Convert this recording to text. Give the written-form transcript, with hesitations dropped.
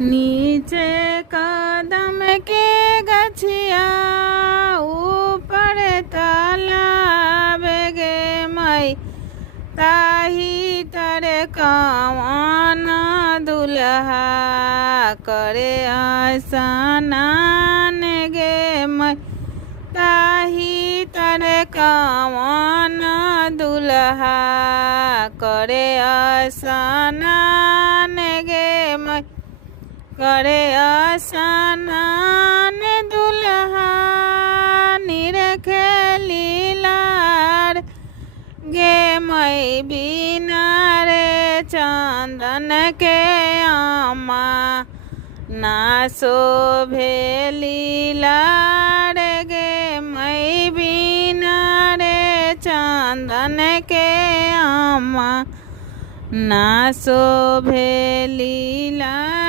नीचे कदम के गछिया ऊपर तालाब गे मई ताही तरे कवन दुल्हा करे स्नान गे मई ताही तरे कवन दुल्हा करे स्नान गे मई करे स्नान दुल्हा निरखे लीलार गे मई बिना रे चंदन के आमा ना शोभे लीलार गे मई बिना रे चंदन के आमा ना शोभे लीला।